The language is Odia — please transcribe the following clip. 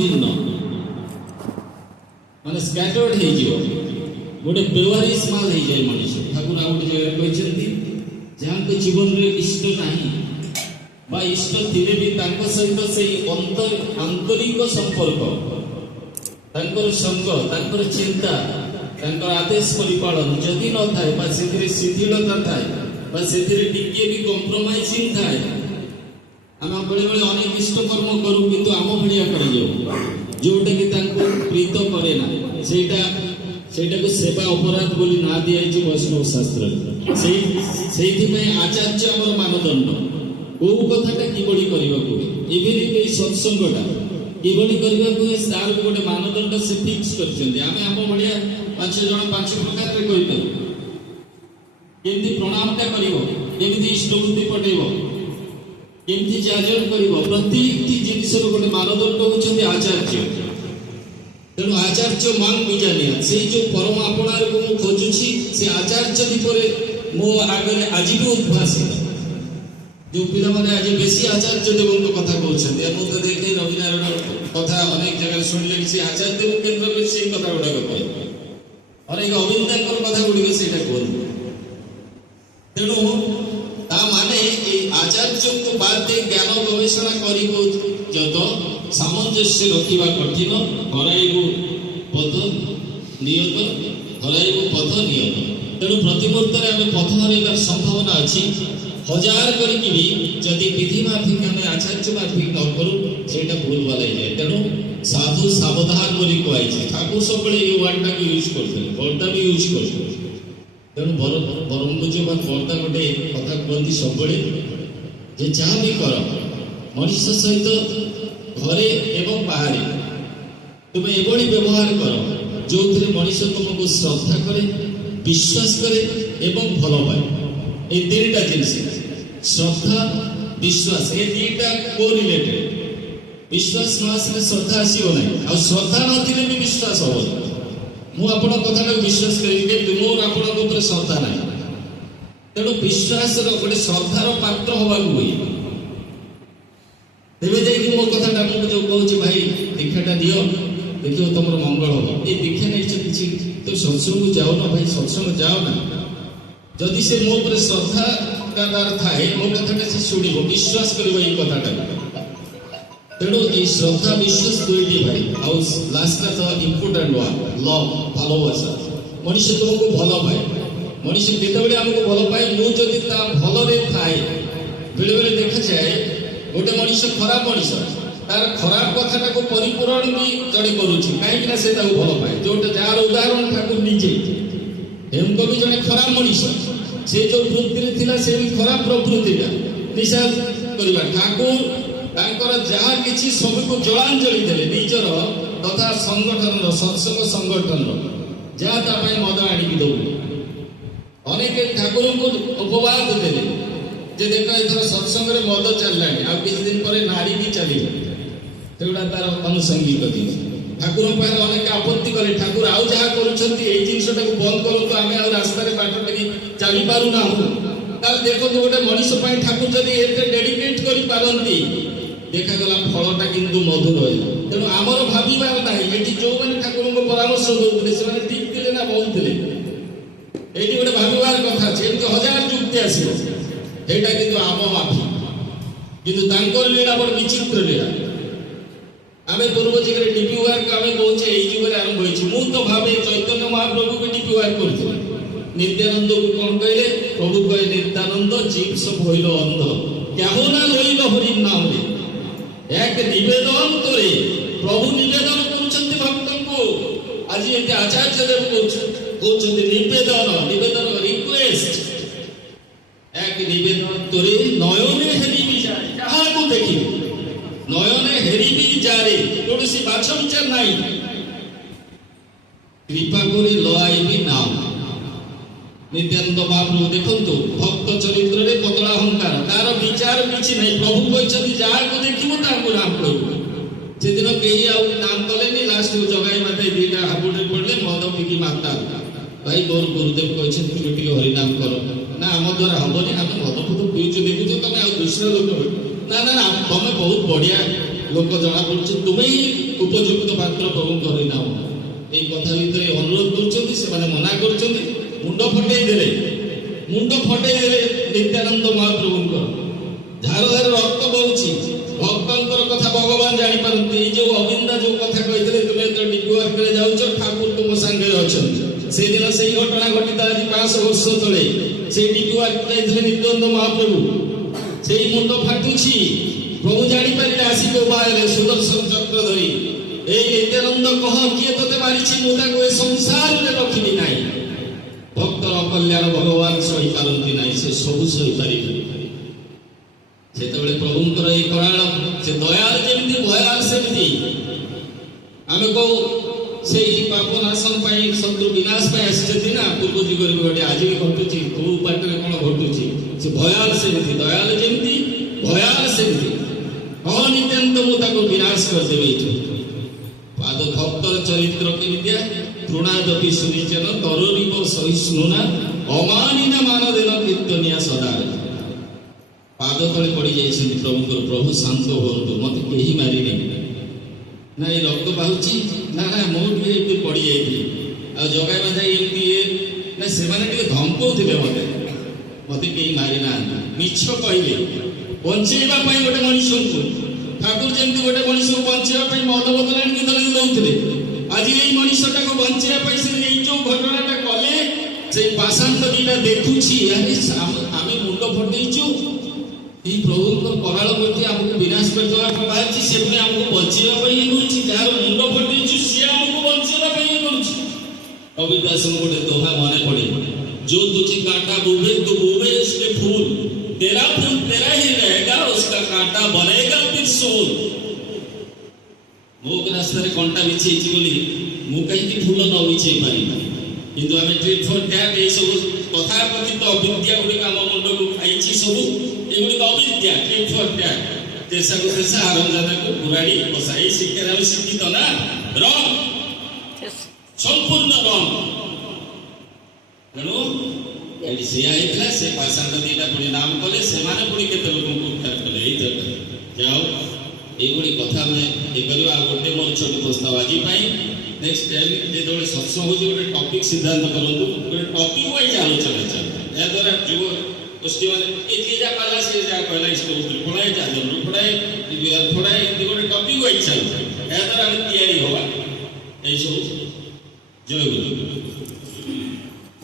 ଭିନ୍ନ ମାନେ ସ୍କାଟର୍ଡ ହେଇଯିବ, ଗୋଟେ ବେୱାରିସ୍ ମାଲ ହେଇଯାଏ ମଣିଷ। ଠାକୁର ଆଉ ଗୋଟେ ଜାଗାରେ କହିଛନ୍ତି, ଯାହାଙ୍କ ଜୀବନରେ ଇଷ୍ଟ ନାହିଁ ବା ଇଷ୍ଟ ଥିଲେ ବି ତାଙ୍କ ସହିତ ସେଇ ଆନ୍ତରିକ ସମ୍ପର୍କ, ତାଙ୍କର ସଙ୍ଗ, ତାଙ୍କର ଚିନ୍ତା, ତାଙ୍କର ଆଦେଶ ପରିପାଳନ ଯଦି ନଥାଏ ବା ସେଥିରେ ଶିଥିଳତା ଥାଏ ବା ସେଥିରେ ଟିକିଏ ବି କମ୍ପ୍ରମାଇଜିଂ ଥାଏ, ଆମେ ବେଳେବେଳେ ଅନେକ ଇଷ୍ଟ କର୍ମ କରୁ କିନ୍ତୁ ଆମ ଭଳିଆ କରାଯାଉ, ଯୋଉଟାକି ତାଙ୍କୁ ପ୍ରୀତ କରେ ନା। ସେଇଟାକୁ ସେବା ଅପରାଧ ବୋଲି ନାଁ ଦିଆଯାଇଛି ବୈଷ୍ଣବ ଶାସ୍ତ୍ରରେ। ସେଇଥିପାଇଁ ଆଚାର୍ଯ୍ୟ ଆମର ମାନଦଣ୍ଡ। କୋଉ କଥାଟା କିଭଳି କରିବାକୁ ହୁଏ, ଇଭିନ୍ ଏଇ ସତ୍ସଙ୍ଗଟା କିଭଳି କରିବାକୁ ହୁଏ, ତାର ଗୋଟେ ମାନଦଣ୍ଡ ସେ ଫିକ୍ସ କରିଛନ୍ତି। ଆମେ ଆମ ଭଳିଆ 5 ଜଣ 5 ପ୍ରକାରରେ କହିପାରୁ। କେମିତି ପ୍ରଣାମଟା କରିବ, କେମିତି ଇଷ୍ଟବୃତ୍ତି ପଠେଇବ, କେମିତି ଯାଜନ କରିବ, ପ୍ରତ୍ୟେକଟି ଜିନିଷର ଗୋଟେ ମାନଦଣ୍ଡ ହେଉଛନ୍ତି ଆଚାର୍ଯ୍ୟ। ତେଣୁ ଆଚାର୍ଯ୍ୟ ମାଙ୍ଗ ବିଜାନିଆ, ସେଇ ଯୋଉ ପରମ ଆପଣାରକୁ ମୁଁ ଖୋଜୁଛି, ସେ ଆଚାର୍ଯ୍ୟ ଦୀପରେ ମୋ ଆଗରେ ଆଜି ବି ଉଦ୍ଭାସିତ। ଯୋଉ ପିଲାମାନେ ଆଜି ବେଶୀ ଆଚାର୍ଯ୍ୟ ଦେବଙ୍କ କଥା କହୁଛନ୍ତି, ମୁଁ ତ ଦେଖେ ରବିନାରାୟଣ କଥା ଅନେକ ଜାଗାରେ ଶୁଣିଲେ ସେ ଆଚାର୍ଯ୍ୟ ଦେବ କେନ୍ଦ୍ରରେ ସେଇ କଥା ଗୁଡାକ କହେ, ଅନେକ ଅବିନ୍ଦାଙ୍କର କଥା ଗୁଡ଼ିକ ସେଇଟା କୁହନ୍ତି। ତେଣୁ ତା ମାନେ ଏଇ ଆଚାର୍ଯ୍ୟଙ୍କୁ ବାଦ ଦେଇ ଜ୍ଞାନ ଗବେଷଣା କରିବ ଯତ ସାମଞ୍ଜସ୍ୟ ରଖିବା କଠିନ। ହରାଇବୁ ପଥ ନିୟତ, ହରାଇବୁ ପଥ ନିୟତ। ତେଣୁ ପ୍ରତିମୂର୍ତ୍ତରେ ଆମେ ପଥ ହରାଇବାର ସମ୍ଭାବନା ଅଛି। 1000 କରିକି ବି ଯଦି ବିଧି ମାଫିକ ଆମେ ଆଚାର୍ଯ୍ୟ ମାଫିକ ନ କରୁ, ସେଇଟା ଭୁଲ ଭଲ ହେଇଯାଏ। ତେଣୁ ସାଧୁ ସାବଧାନ ବୋଲି କୁହାଯାଇଛି। ଠାକୁର ସବୁବେଳେ ଏଇ ୱାର୍ଡଟାକୁ ୟୁଜ୍ କରୁଥିଲେ, ବର୍ଡଟା ବି ୟୁଜ୍ କରୁଥିଲେ। ତେଣୁ ବରମ୍ବୁଜ ବା ବର୍ଡା ଗୋଟେ କଥା କୁହନ୍ତି ସବୁବେଳେ, ଯେ ଯାହା ବି କର ମଣିଷ ସହିତ ଘରେ ଏବଂ ବାହାରେ ତୁମେ ଏଭଳି ବ୍ୟବହାର କର ଯୋଉଥିରେ ମଣିଷ ତୁମକୁ ଶ୍ରଦ୍ଧା କରେ, ବିଶ୍ୱାସ କରେ ଏବଂ ଭଲ ପାଏ। এই 3টা ଜିନିଷ, ଶ୍ରଦ୍ଧା ବିଶ୍ୱାସ, ଏ 2ଟା କୋରିଲେଟେଡ। ବିଶ୍ୱାସ ନ ଆସିଲେ ଶ୍ରଦ୍ଧା ଆସିବ ନାହିଁ, ଆଉ ଶ୍ରଦ୍ଧା ନଥିଲେ ବି ବିଶ୍ୱାସ ହବନି। ମୁଁ ଆପଣଙ୍କ କଥାଟାକୁ ବିଶ୍ୱାସ କରିବି କିନ୍ତୁ ମୋର ଆପଣଙ୍କ ଉପରେ ଶ୍ରଦ୍ଧା ନାହିଁ। ତେଣୁ ବିଶ୍ୱାସର ଗୋଟେ ଶ୍ରଦ୍ଧାର ପାତ୍ର ହବାକୁ ହୁଏ, ତେବେ ଯାଇକି ମୋ କଥାଟା ମୁଁ ଯୋଉ କହୁଛି ଭାଇ ଦୀକ୍ଷାଟା ଦିଅ, ଦେଖିବ ତମର ମଙ୍ଗଳ ହବ। ଏ ଦୀକ୍ଷା ନେଇଛ କିଛି ତ ସତ୍ସଙ୍ଗକୁ ଯାଉନ ଭାଇ, ସତ୍ସଙ୍ଗ ଯାଅ ନା। ଯଦି ସେ ମୋ ଉପରେ ଶ୍ରଦ୍ଧା ତାର ଥାଏ, ମୋ କଥାଟା ସେ ଶୁଣିବ, ବିଶ୍ୱାସ କରିବ ଏଇ କଥାଟା। ତେଣୁ এই শ্রদ্ধা বিশ্বাস দুইটি ভাই। ଆଉ ଲାଷ୍ଟଟା ତ ଇମ୍ପୋର୍ଟାଣ୍ଟ ୱାନ୍, ଲଭ୍, ভালোবাসা। ମଣିଷ ତୁମକୁ ଭଲ ପାଏ, ମଣିଷ କେତେବେଳେ ଆମକୁ ଭଲ ପାଏ, ମୁଁ ଯଦି ତା ଭଲରେ ଥାଏ। ବେଳେବେଳେ ଦେଖାଯାଏ ଗୋଟେ ମଣିଷ ଖରାପ ମଣିଷ, ତାର ଖରାପ କଥାଟାକୁ ପରିପୂରଣ ବି ଜଣେ କରୁଛି, କାହିଁକିନା ସେ ତାକୁ ଭଲ ପାଏ। ଯୋଉଟା ଯାହାର ଉଦାହରଣ ଠାକୁର ନିଜେ। ହେମକବି ଜଣେ ଖରାପ ମଣିଷ, ସେ ଯୋଉ ବୃତ୍ତିରେ ଥିଲା ସେ ବି ଖରାପ ପ୍ରବୃତ୍ତିଟା, ନିଶା କରିବା। ଠାକୁର ତାଙ୍କର ଯାହା କିଛି ସବୁକୁ ଜଳାଞ୍ଜଳି ଦେଲେ, ନିଜର ତଥା ସଂଗଠନର, ସତ୍ସଙ୍ଗ ସଂଗଠନର, ଯାହା ତା ପାଇଁ ମଦ ଆଣିକି ଦଉ। ଅନେକ ଠାକୁରଙ୍କୁ ଉପବାଦ ଦେଲେ ଯେ ଦେଖ ଏଥର ସତ୍ସଙ୍ଗରେ ମଦ ଚାଲିଲାଣି, ଆଉ କିଛି ଦିନ ପରେ ନାରୀ ବି ଚାଲିବ। ସେଗୁଡ଼ା ତାର ଆନୁଷଙ୍ଗିକ ଜିନିଷ। ଠାକୁରଙ୍କ ପାଖରେ ଅନେକ ଆପତ୍ତି କଲେ, ଠାକୁର ଆଉ ଯାହା କରୁଛନ୍ତି ଏଇ ଜିନିଷଟାକୁ ବନ୍ଦ କରନ୍ତୁ, ଆମେ ଆଉ ରାସ୍ତାରେ ବାଟ ଟେକି ଚାଲିପାରୁନାହୁଁ। ତାହେଲେ ଦେଖନ୍ତୁ ଗୋଟେ ମଣିଷ ପାଇଁ ଠାକୁର ଯଦି ଏତେ ଡେଡିକେଟ୍ କରିପାରନ୍ତି, ଦେଖାଗଲା ଫଳଟା କିନ୍ତୁ ମଧୁର ରହିଲା। ତେଣୁ ଆମର ଭାବିବାର ନାହିଁ, ଏଠି ଯୋଉମାନେ ଠାକୁରଙ୍କ ପରାମର୍ଶ ଦଉଥିଲେ ସେମାନେ ଠିକ ଥିଲେ ନା ଭୁଲ ଥିଲେ, ଏଇଠି ଗୋଟେ ଭାବିବାର କଥା ଅଛି। ଏମିତି 1000 ଯୁକ୍ତି ଆସିବ, ସେଇଟା କିନ୍ତୁ ଆମ ମାଫି। କିନ୍ତୁ ତାଙ୍କର ଲୀଳା ବଡ଼ ବିଚିତ୍ର ଲୀଳା। ଆମେ ପୂର୍ବ ଯୁଗରେ ଡିପି ୱାର୍କ ଆମେ କହୁଛେ ଏଇ ଯୁଗରେ ଆରମ୍ଭ ହେଇଛି। ମୁଁ ତ ଭାବେ ଚୈତନ୍ୟ ମହାପ୍ରଭୁ ବି ଡିପି ୱାର୍କ କରୁଥିଲେ। ନିତ୍ୟାନନ୍ଦକୁ କଣ କହିଲେ? ପ୍ରଭୁ କହେ ନିତ୍ୟାନନ୍ଦ জীব সব হইল অন্ধ, কেহ না লইল হরির নামে। এক নিবেদন করে প্রভু নিবেদন করছেন ভক্তଙ୍କୁ। আজ এতে আচার্য দেব কହୁଛନ୍ତି নিবেদন, নিবেদন রিকোয়েস্ট। এক নিবেদন করে নয়নে হেরিবি যায়, কাহাକୁ ଦେଖିବି নয়নে হেরিবি যারে, কৌশি বাছঞ্চার নাই। কৃপা করে লয়াইবি নাম। নিত্যানন্দ মহাপ্রভু দেখন্তু ভক্ত চরিত্রে পতଳା ଅହଙ୍କାର, ତାର ବିଚାର କିଛି ନାହିଁ। ପ୍ରଭୁ କହିଛନ୍ତି ଯାହାକୁ ଦେଖିବ ତାକୁ ନାମ କହିବ। ସେଦିନ କେହି ଆଉ ନାମ କଲେନି, ଲାଷ୍ଟକୁ ଜଗାଇ ମାତାଇ 2ଟା ହାବୁଡ଼ରେ ପଡ଼ିଲେ, ମଦ ପିକି ମାତା। ଭାଇ ମୋର ଗୁରୁଦେବ କହିଛନ୍ତି ତୁମେ ଟିକେ ହରିନାମ କର। ନା ଆମ ଦ୍ୱାରା ହବନି, ଆମେ ମଦ ଫଦ ପିଉଛୁ ଦେଖୁଛ, ତମେ ଆଉ ଦୁସରା ଲୋକ। ନା ନା ତମେ ବହୁତ ବଢିଆ লোক জনা পড়ছে তুমি উপযুক্ত পাত্র প্রভু করে নাও এই কথা ভিতরে অনুরোধ করছেন সেমানে মনা করছেন মুন্ড ফটাই দেলে নিত্যানন্দ মহাপ্রভুଙ୍କର ଧାର ଧାର ରକ୍ତ ବହୁଛି ଭକ୍ତଙ୍କର କଥା ଭଗବାନ ଜାଣିପାରନ୍ତି ଏଇ ଯୋଉ ଅବିନ୍ଦା ଯୋଉ କଥା କହିଥିଲେ ତୁମେ ତ ଡିବୁଆର୍କରେ ଯାଉଛ ଠାକୁର ତୁମ ସାଙ୍ଗରେ ଅଛନ୍ତି ସେଇଦିନ ସେଇ ଘଟଣା ଘଟିଥିଲା ଆଜି 500 ବର୍ଷ ତଳେ ସେଇ ଡିବୁଆର୍କ ଯାଇଥିଲେ ନିତ୍ୟାନନ୍ଦ ମହାପ୍ରଭୁ ସେଇ ମୁଣ୍ଡ ଫାଟୁଛି ପ୍ରଭୁ ଜାଣିପାରିଲେ ଆସିକି ଉପାୟରେ ସୁଦର୍ଶନ ଚକ୍ର ଧରି এই নিত্যানন্দ কহ কিଏ তোতে মারিছি ମୁଁ ତାକୁ ଏ ସଂସାରରେ ରଖିବି ନାହିଁ ଭକ୍ତର କଲ୍ୟାଣ ଭଗବାନ ସହିପାରନ୍ତି ନାହିଁ ସେ ସବୁ ସହିପାରିବେ ସେତେବେଳେ ପ୍ରଭୁଙ୍କର এই କରାଳ ସେ ଦୟାଳ ଯେମିତି ଭୟାଳ ସେମିତି ଆମେ କହୁ ସେଇ ପାପ ନାଶନ ପାଇଁ ଶତ୍ରୁ ବିନାଶ ପାଇଁ ଆସିଛନ୍ତି ନା ପୂର୍ବ ଯୁଗରେ ଗୋଟେ ଆଜି ବି ଘଟୁଛି କୋଉ ପାଟରେ କ'ଣ ଘଟୁଛି ସେ ଭୟାଳ ସେମିତି ଦୟାଳ ଯେମିତି ଭୟାଳ ସେମିତି ହଁ ନିତ୍ୟାନ୍ତ ମୁଁ ତାକୁ ବିନାଶ କରିଦେବି ଏଇଠି ପାଦ ଭକ୍ତର ଚରିତ୍ର କେମିତିଆ ତୃଣାଦପି ସୁନିଚନ ତରୁରୀବ ସହିଷ୍ଣୁନା ଅମାନିନା ମାନଦେନ କୀର୍ତ୍ତନିଆ ସଦା ପାଦ ତଳେ ପଡ଼ି ଯାଇଛନ୍ତି ପ୍ରଭୁଙ୍କର ପ୍ରଭୁ ଶାନ୍ତ ହୁଅନ୍ତୁ ମତେ କେହି ମାରିନି ନା ଏ ରକ୍ତ ବାହୁଛି ନା ନା ମୁଁ ଟିକେ ଏମିତି ପଡ଼ି ଯାଇଥିଲି ଆଉ ଜଗାଇ ବାନ୍ଧାଇ ଏମିତି ନା ସେମାନେ ଟିକେ ଧମକଉଥିଲେ ମତେ କେହି ମାରିନାହାନ୍ତି ମିଛ କହିଲେ ବଞ୍ଚେଇବା ପାଇଁ ଗୋଟେ ମଣିଷଙ୍କୁ ଠାକୁର ଯେମିତି ଗୋଟେ ମଣିଷକୁ ବଞ୍ଚେଇବା ପାଇଁ ମଦ ବଦଳ ଆଣିକି ଧରି ଦଉଥିଲେ ଆଜି ଏଇ ମଣିଷଟାକୁ ବଞ୍ଚେଇବା ପାଇଁ ସେ ଏଇ ଯୋଉ ଘଟଣାଟା କଲେ ସେଇ ପାଷାଣ୍ଡ ଦିଟା ଦେଖୁଛି ଆମେ ମୁଣ୍ଡ ଫଟେଇଛୁ এই প্রভুଙ୍କର କରାଳ ପ୍ରତି ଆମକୁ ବିନାଶ କରିଦେବା ପାଇଁ ବାହାରିଛି ସେ ପୁଣି ଆମକୁ ବଞ୍ଚେଇବା ପାଇଁ ହିଁ କରୁଛି ଯାହାର ମୁଣ୍ଡ ଫଟେଇଛୁ ସିଏ ଆମକୁ ବଞ୍ଚେଇବା ପାଇଁ ହିଁ କରୁଛି କବିର ଦାସଙ୍କ ଗୋଟେ ଦୋହା ମନେ ପଡେ जो तुझे कांटा बुबे तो बुबे उसके फूल तेरा ही रहेगा उसका कांटा बनेगा फिर सूल ମୋ ରାସ୍ତାରେ କଣ୍ଟା ବିଛେଇଛି ବୋଲି ମୁଁ କାହିଁକି ଫୁଲ ନ ବିଛେଇ ପାରିବି କିନ୍ତୁ ଆମେ ଟ୍ରିଟ୍ ଫର୍ ଟ୍ୟାଟ୍ ଏଇସବୁ ତଥାକଥିତ ଅବିଦ୍ୟା ଗୁଡ଼ିକ ଆମ ମୁଣ୍ଡକୁ ଖାଇଛି ସବୁ ଏଗୁଡ଼ିକ ଅବିଦ୍ୟା ଟ୍ରିଟ୍ ଫର୍ ଟ୍ୟାଟ୍ ଦେଶକୁ ଦେଶ ଆରମ୍ଭକୁ ପୁରାଡ଼ି ବସା ଏଇ ଶିକ୍ଷାରେ ଆମେ ଶିକ୍ଷିତ ନା ରଙ୍ଗ ସମ୍ପୂର୍ଣ୍ଣ ରଙ୍ଗ ତେଣୁ ଏଠି ସେଇଆ ହେଇଥିଲା ସେ ପାଷାଣ୍ଡ ଦିଟା ପୁଣି ନାମ କଲେ ସେମାନେ ପୁଣି କେତେ ଲୋକଙ୍କୁ ଉଦ୍ଧାର କଲେ ଏଇ ଦରକାର ଯାଉ এইভাবে কথা আমি এই করিবা আর গোটে মোর ছোট প্রস্তাব আজি পাই নেক্সট টাইম যেতবে সৎসঙ্গ হচ্ছে গোটে টপিক সিদ্ধান্ত করন্তু গোটে টপিক ওয়াইজ আলোচনা চাল এ দ্বারা যুব গোষ্ঠী মানে এ যা কলা সে যা কলা ইষ্টপুত্র ফোড়ায় যা জন্ম ফোড়ায় বিহার ফোড়ায় এমনি গোটে টপিক ওয়াইজ চাল এ দ্বারা আমি তৈরি হওয়া এইসব জয় গুরু।